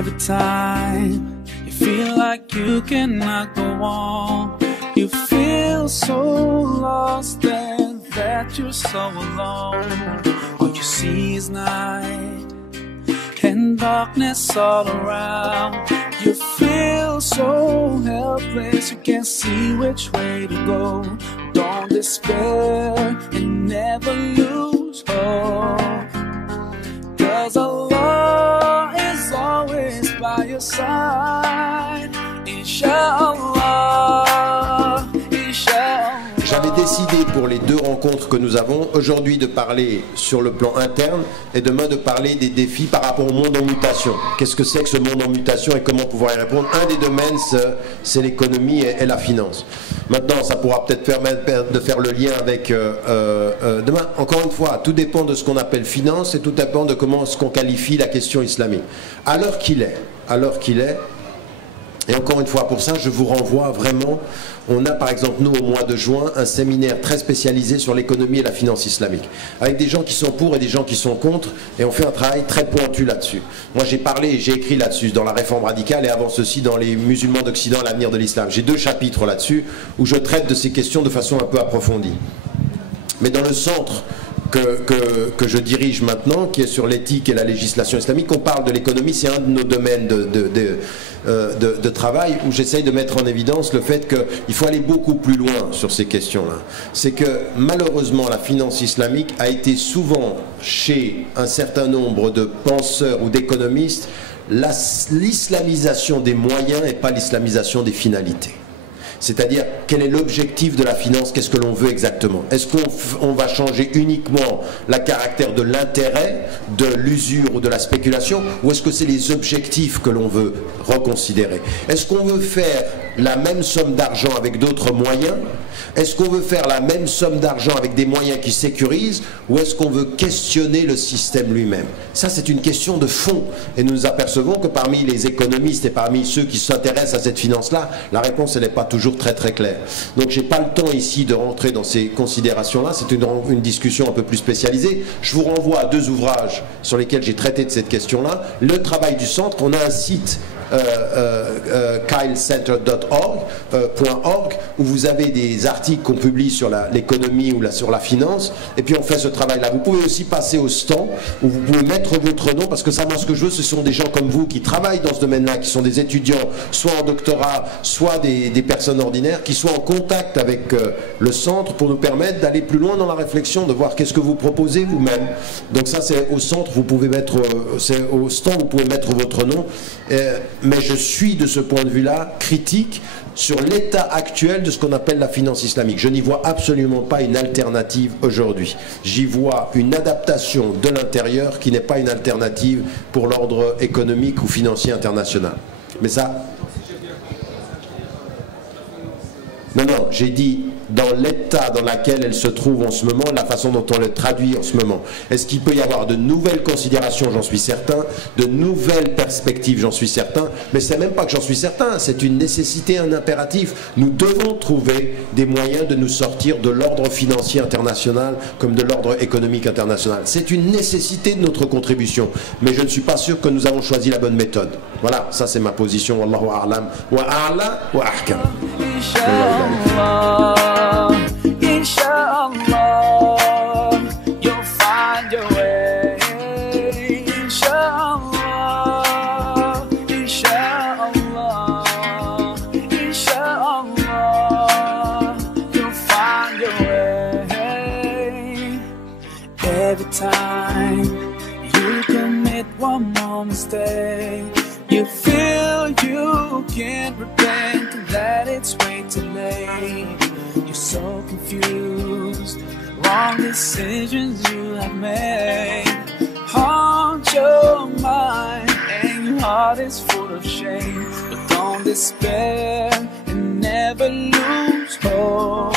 Every time you feel like you cannot go on, you feel so lost and that you're so alone. All you see is night and darkness all around. You feel so helpless, you can't see which way to go. Don't despair and never lose hope, 'cause Allah is always by your side. Inch'Allah, Inch'Allah. J'avais décidé pour les deux rencontres que nous avons aujourd'hui de parler sur le plan interne et demain de parler des défis par rapport au monde en mutation. Qu'est-ce que c'est que ce monde en mutation et comment pouvoir y répondre? Un des domaines, c'est l'économie et la finance. Maintenant, ça pourra peut-être permettre de faire le lien avec demain. Encore une fois, tout dépend de ce qu'on appelle finance et tout dépend de comment est-ce qu'on qualifie la question islamique. À l'heure qu'il est, et encore une fois, pour ça, je vous renvoie vraiment. On a par exemple, nous, au mois de juin, un séminaire très spécialisé sur l'économie et la finance islamique, avec des gens qui sont pour et des gens qui sont contre, et on fait un travail très pointu là-dessus. Moi, j'ai parlé et j'ai écrit là-dessus, dans la réforme radicale, et avant ceci, dans les musulmans d'Occident, l'avenir de l'islam. J'ai 2 chapitres là-dessus, où je traite de ces questions de façon un peu approfondie. Mais dans le centre que je dirige maintenant, qui est sur l'éthique et la législation islamique, on parle de l'économie, c'est un de nos domaines de travail, où j'essaye de mettre en évidence le fait qu'il faut aller beaucoup plus loin sur ces questions-là. C'est que malheureusement la finance islamique a été souvent, chez un certain nombre de penseurs ou d'économistes, l'islamisation des moyens et pas l'islamisation des finalités. C'est-à-dire, quel est l'objectif de la finance? Qu'est-ce que l'on veut exactement? Est-ce qu'on va changer uniquement le caractère de l'intérêt, de l'usure ou de la spéculation? Ou est-ce que c'est les objectifs que l'on veut reconsidérer? Est-ce qu'on veut faire la même somme d'argent avec d'autres moyens? Est-ce qu'on veut faire la même somme d'argent avec des moyens qui sécurisent? Ou est-ce qu'on veut questionner le système lui-même? Ça, c'est une question de fond. Et nous nous apercevons que parmi les économistes et parmi ceux qui s'intéressent à cette finance-là, la réponse, elle n'est pas toujours très clair. Donc j'ai pas le temps ici de rentrer dans ces considérations-là, c'est une discussion un peu plus spécialisée. Je vous renvoie à 2 ouvrages sur lesquels j'ai traité de cette question-là. Le travail du centre, on a un site kylecenter.org où vous avez des articles qu'on publie sur l'économie ou sur la finance, et puis on fait ce travail-là. Vous pouvez aussi passer au stand où vous pouvez mettre votre nom, parce que ça, moi, ce que je veux, ce sont des gens comme vous qui travaillent dans ce domaine-là, qui sont des étudiants, soit en doctorat, soit des personnes ordinaires, qui soient en contact avec le centre pour nous permettre d'aller plus loin dans la réflexion, de voir qu'est-ce que vous proposez vous-même. Donc ça, c'est au centre, vous pouvez mettre, c'est au stand, vous pouvez mettre votre nom. Mais je suis de ce point de vue-là critique sur l'état actuel de ce qu'on appelle la finance islamique. Je n'y vois absolument pas une alternative aujourd'hui. J'y vois une adaptation de l'intérieur qui n'est pas une alternative pour l'ordre économique ou financier international. Mais ça... Non, j'ai dit dans l'état dans lequel elle se trouve en ce moment, la façon dont on le traduit en ce moment. Est-ce qu'il peut y avoir de nouvelles considérations? J'en suis certain. De nouvelles perspectives? J'en suis certain. Mais c'est même pas que j'en suis certain, c'est une nécessité, un impératif. Nous devons trouver des moyens de nous sortir de l'ordre financier international comme de l'ordre économique international. C'est une nécessité de notre contribution. Mais je ne suis pas sûr que nous avons choisi la bonne méthode. Voilà, ça c'est ma position. Wallahu a'lam wa a'la wa ahkam. Inshallah, you'll find your way. Inshallah, inshallah, inshallah, you'll find your way. Every time you commit one more mistake, you feel you can't repent and that it's way too late. You're so confused, wrong decisions you have made haunt your mind and your heart is full of shame. But don't despair and never lose hope,